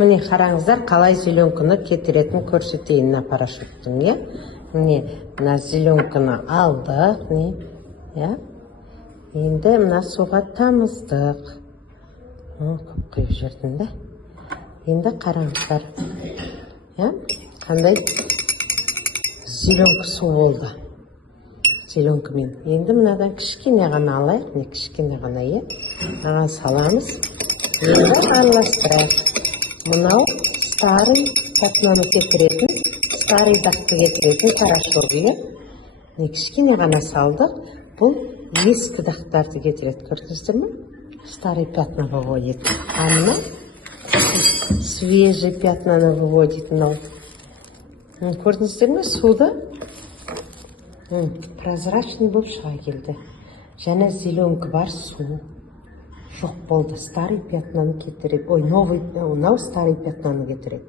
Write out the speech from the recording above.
Міне қараңыздар, қалай зеленканы кетіретін көрсетейін мына парашюттің, иә? Міне мына зеленканы алдық, иә? Енді мына суға тамыздық. Көп құйып жүрдім да. Енді қараңыздар, иә? Қандай зеленкі су болды. Зеленкімен. Енді мынадан кішкене ғана алайық, не кішкене ғана, иә? Мынаған саламыз. Енді араластырайық. Мынау старый пятнаны кетіретін, старый дақты кетіретін порошок, иә? Не кішкене ғана салдық. Бұл ескі дақтарды кетіреді, көрдіңіздер ме? Старый пятна выводит. А мына свежий пятнаны выводит. Көрдіңіздер ме? Суды прозрачный болып шыға келді. Және зеленкі бар су. Жоқ болды. Старый пятнаны кетіреді. Ой, новый, старый пятнаны кетіреді.